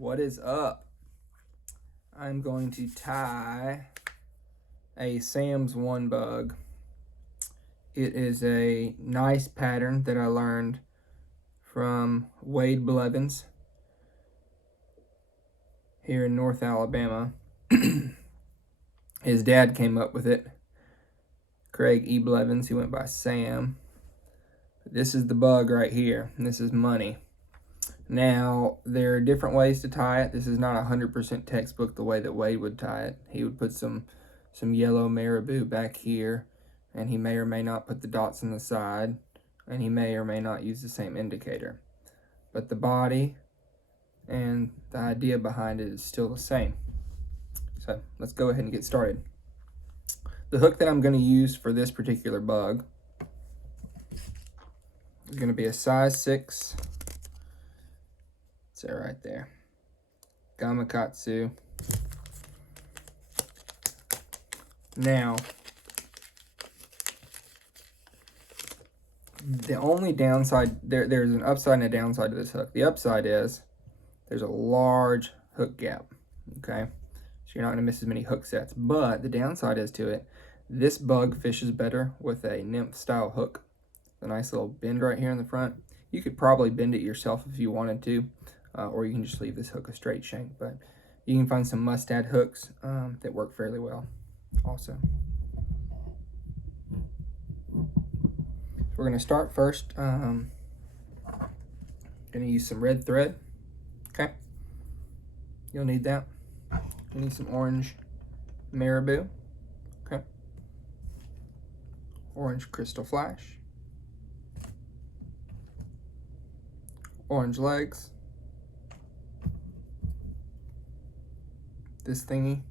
What is up? I'm going to tie a Sam's One bug. It is a nice pattern that I learned from Wade Blevins here in North Alabama. His dad came up with it, Craig E. Blevins. He went by Sam. This is the bug right here, and this is money. Now, there are different ways to tie it. This is not 100% textbook the way that Wade would tie it. He would put some yellow marabou back here, and he may or may not put the dots on the side, and he may or may not use the same indicator. But the body and the idea behind it is still the same. So let's go ahead and get started. The hook that I'm going to use for this particular bug is going to be a size 6. It's right there. Gamakatsu. Now, the only downside, there's an upside and a downside to this hook. The upside is there's a large hook gap, okay? So you're not gonna miss as many hook sets. But the downside is to it, this bug fishes better with a nymph style hook. A nice little bend right here in the front. You could probably bend it yourself if you wanted to. Or you can just leave this hook a straight shank, but you can find some mustad hooks that work fairly well also. So we're going to start first. Going to use some red thread. Okay, you'll need that. You need some orange marabou. Okay, orange crystal flash, orange legs, this thingy,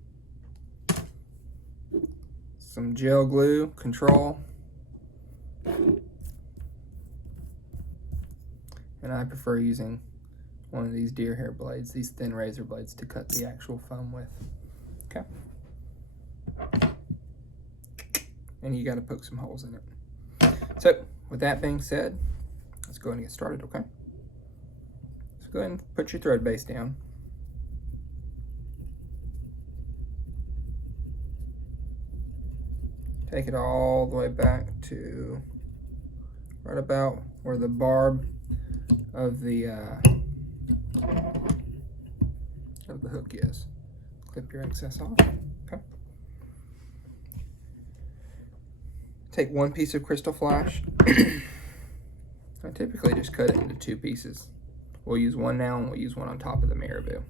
some gel glue, control, and I prefer using one of these deer hair blades, these thin razor blades, to cut the actual foam with. Okay, and you got to poke some holes in it. So with that being said, let's go ahead and get started. Okay, so go ahead and put your thread base down. Take it all the way back to right about where the barb of the hook is. Clip your excess off. Okay. Take one piece of crystal flash. I typically just cut it into 2 pieces. We'll use one now, and we'll use one on top of the marabou.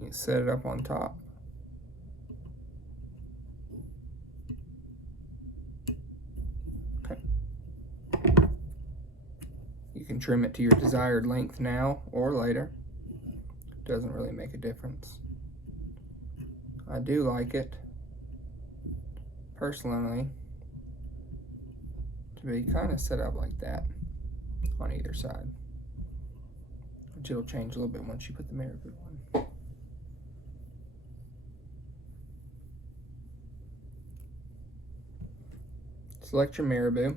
You set it up on top. Okay. You can trim it to your desired length now or later. Doesn't really make a difference. I do like it, personally, to be kind of set up like that on either side. Which it'll change a little bit once you put the marabou on. Select your marabou.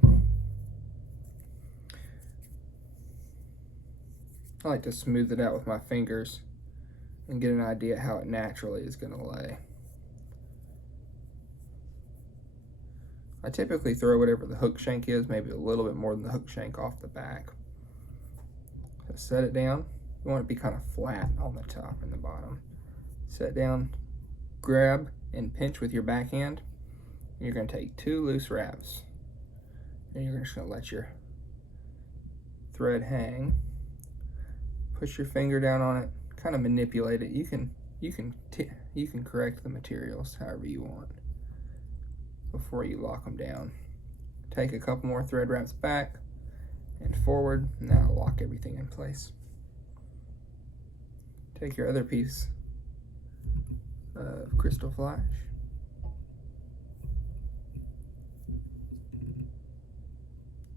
I like to smooth it out with my fingers and get an idea how it naturally is going to lay. I typically throw whatever the hook shank is, maybe a little bit more than the hook shank, off the back. So set it down. You want it to be kind of flat on the top and the bottom. Set down, grab and pinch with your backhand. You're going to take 2 loose wraps, and you're just going to let your thread hang. Push your finger down on it, kind of manipulate it. You can correct the materials however you want before you lock them down. Take a couple more thread wraps back and forward, and that'll lock everything in place. Take your other piece of crystal flash,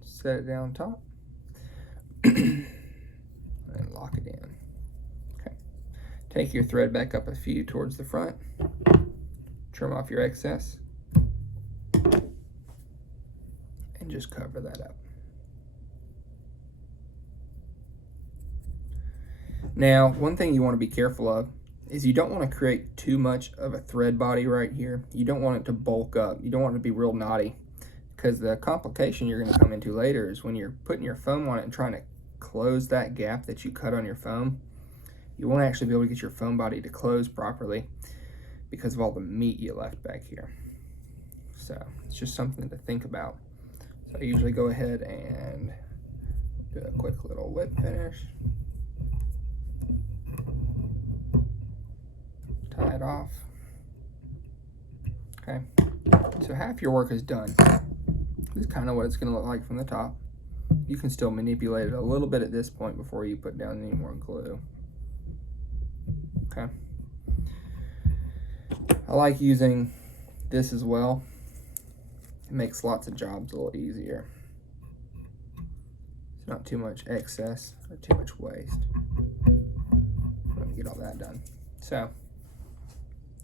set it down top, and lock it in. Okay. Take your thread back up a few towards the front, trim off your excess, and just cover that up. Now, one thing you want to be careful of is you don't want to create too much of a thread body right here. You don't want it to bulk up. You don't want it to be real knotty, because the complication you're going to come into later is when you're putting your foam on it and trying to close that gap that you cut on your foam, you won't actually be able to get your foam body to close properly because of all the meat you left back here. So it's just something to think about. So I usually go ahead and do a quick little whip finish. Tie it off. Okay, so half your work is done. This is kind of what it's going to look like from the top. You can still manipulate it a little bit at this point before you put down any more glue. Okay. I like using this as well. It makes lots of jobs a little easier. It's not too much excess or too much waste. I'm going to get all that done. So,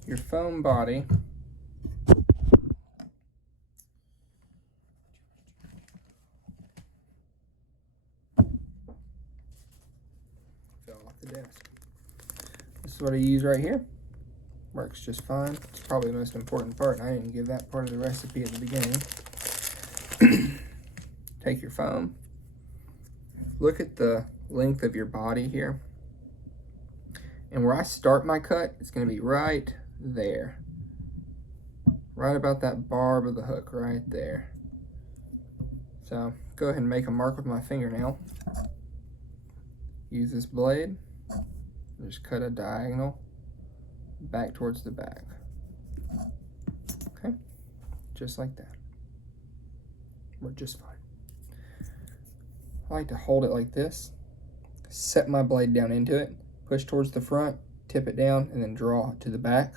your foam body fell off the desk. This is what I use right here. Works just fine. It's probably the most important part, and I didn't give that part of the recipe at the beginning. Take your foam. Look at the length of your body here. And where I start my cut, it's going to be right there. Right about that barb of the hook right there. So go ahead and make a mark with my fingernail. Use this blade. Just cut a diagonal back towards the back. Okay, just like that. We're just fine. I like to hold it like this, set my blade down into it, push towards the front, tip it down, and then draw it to the back.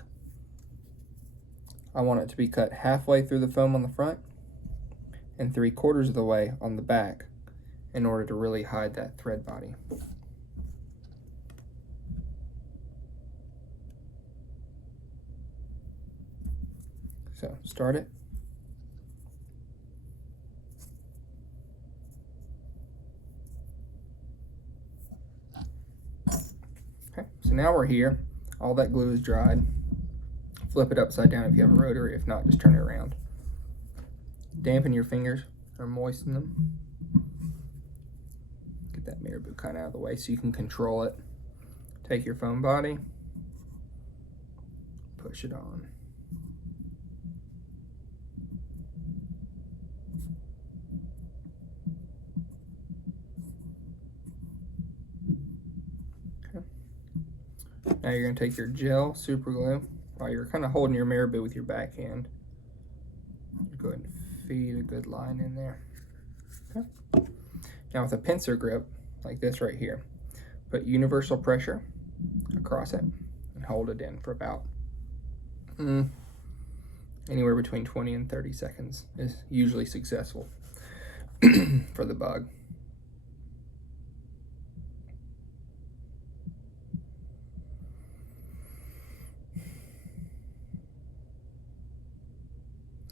I want it to be cut halfway through the foam on the front and 3/4 of the way on the back in order to really hide that thread body. So start it. Okay, so now we're here. All that glue is dried. Flip it upside down if you have a rotary. If not, just turn it around. Dampen your fingers or moisten them. Get that marabou kind of out of the way so you can control it. Take your foam body, push it on. Now you're going to take your gel super glue while you're kind of holding your marabou with your backhand. Go ahead and feed a good line in there. Okay. Now with a pincer grip like this right here, put universal pressure across it and hold it in for about anywhere between 20 and 30 seconds is usually successful for the bug.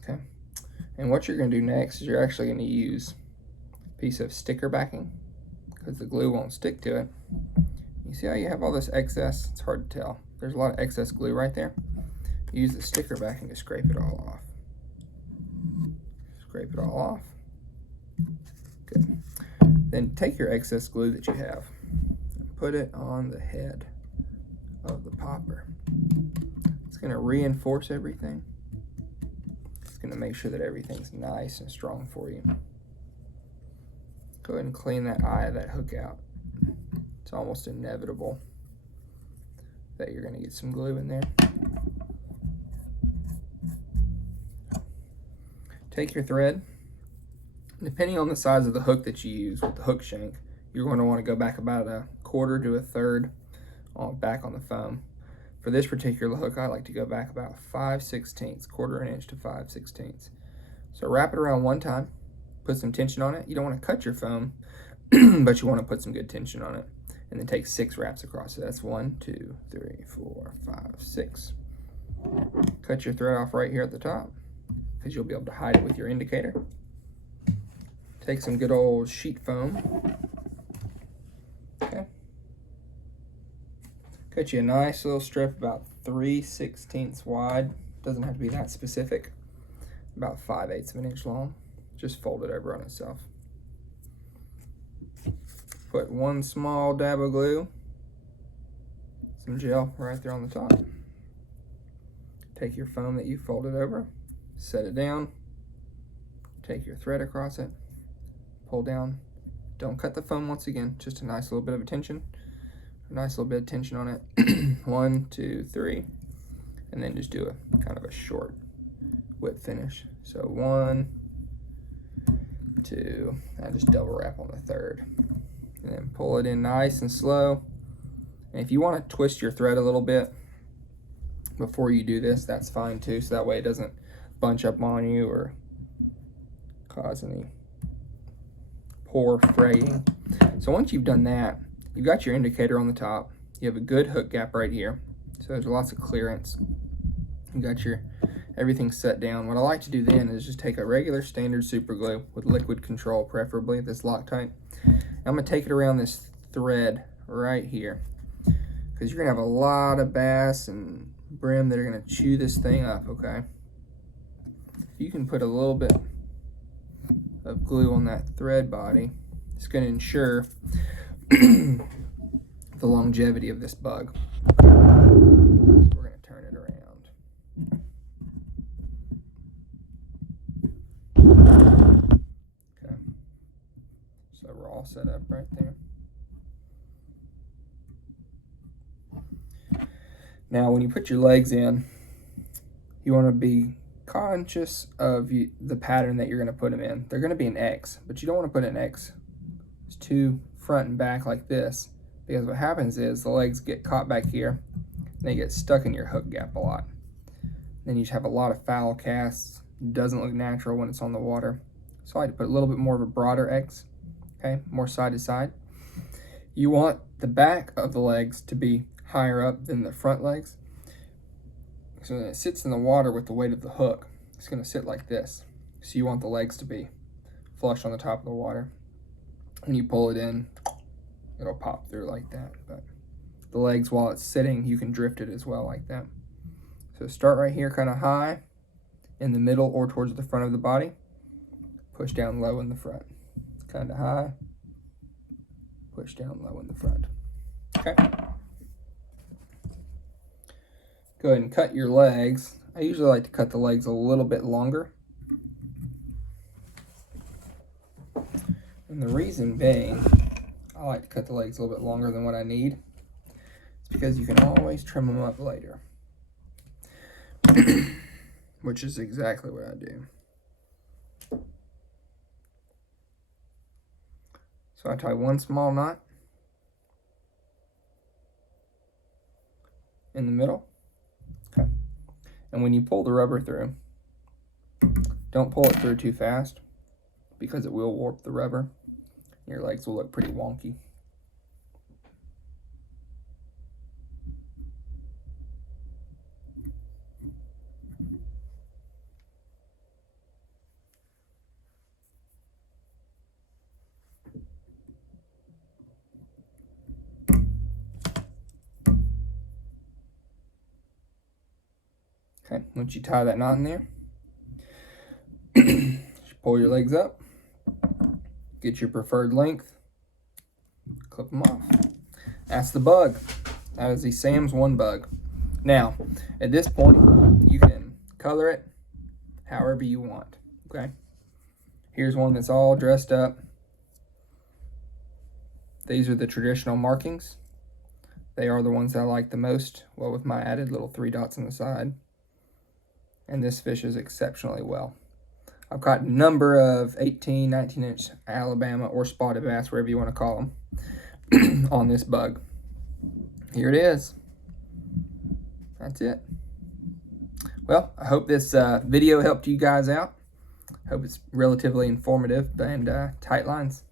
Okay, and what you're going to do next is you're actually going to use a piece of sticker backing because the glue won't stick to it. You see how you have all this excess? It's hard to tell. There's a lot of excess glue right there. Use the sticker backing to scrape it all off. Scrape it all off. Good. Then take your excess glue that you have and put it on the head of the popper. It's going to reinforce everything. It's going to make sure that everything's nice and strong for you. Go ahead and clean that eye of that hook out. It's almost inevitable that you're going to get some glue in there. Take your thread. Depending on the size of the hook that you use with the hook shank, you're going to want to go back about 1/4 to 1/3 back on the foam. For this particular hook, I like to go back about 5/16, 1/4 inch to 5/16. So wrap it around one time, put some tension on it. You don't want to cut your foam, but you want to put some good tension on it. And then take 6 wraps across it. That's 1, 2, 3, 4, 5, 6. Cut your thread off right here at the top because you'll be able to hide it with your indicator. Take some good old sheet foam. Okay. Cut you a nice little strip about 3/16 wide. Doesn't have to be that specific. About 5/8 of an inch long. Just fold it over on itself. Put one small dab of glue, some gel right there on the top. Take your foam that you folded over, set it down, take your thread across it, pull down. Don't cut the foam once again, just a nice little bit of tension. A nice little bit of tension on it. 1, 2, 3, and then just do a kind of a short whip finish. So 1, 2, and just double wrap on the third. And then pull it in nice and slow. And if you want to twist your thread a little bit before you do this, that's fine too, so that way it doesn't bunch up on you or cause any poor fraying. So once you've done that, you've got your indicator on the top. You have a good hook gap right here, so there's lots of clearance. You got your everything set down. What I like to do then is just take a regular standard super glue with liquid control, preferably this Loctite. I'm gonna take it around this thread right here, because you're gonna have a lot of bass and brim that are gonna chew this thing up, okay? You can put a little bit of glue on that thread body. It's gonna ensure the longevity of this bug. So we're gonna turn it around. Okay, so we're all set up right there. Now when you put your legs in, you want to be conscious of the pattern that you're going to put them in. They're going to be an X, but you don't want to put an X. It's too front and back like this, because what happens is the legs get caught back here and they get stuck in your hook gap a lot. Then you have a lot of foul casts. It doesn't look natural when it's on the water. So I like to put a little bit more of a broader X, okay, more side to side. You want the back of the legs to be higher up than the front legs. So when it sits in the water with the weight of the hook, it's going to sit like this. So you want the legs to be flush on the top of the water. When you pull it in, it'll pop through like that. But the legs, while it's sitting, you can drift it as well like that. So start right here kind of high in the middle or towards the front of the body. Push down low in the front. Kind of high. Push down low in the front. Okay. Go ahead and cut your legs. I usually like to cut the legs a little bit longer. And the reason being, I like to cut the legs a little bit longer than what I need. It's because you can always trim them up later. Which is exactly what I do. So I tie one small knot in the middle. Okay. And when you pull the rubber through, don't pull it through too fast, because it will warp the rubber. Your legs will look pretty wonky. Okay, once you tie that knot in there, pull your legs up, get your preferred length, clip them off. That's the bug. That is the Sam's 1 bug. Now, at this point, you can color it however you want, okay? Here's one that's all dressed up. These are the traditional markings. They are the ones that I like the most, well, with my added little 3 dots on the side. And this fishes exceptionally well. I've got a number of 18, 19-inch Alabama or spotted bass, wherever you want to call them, on this bug. Here it is. That's it. Well, I hope this video helped you guys out. Hope it's relatively informative, and tight lines.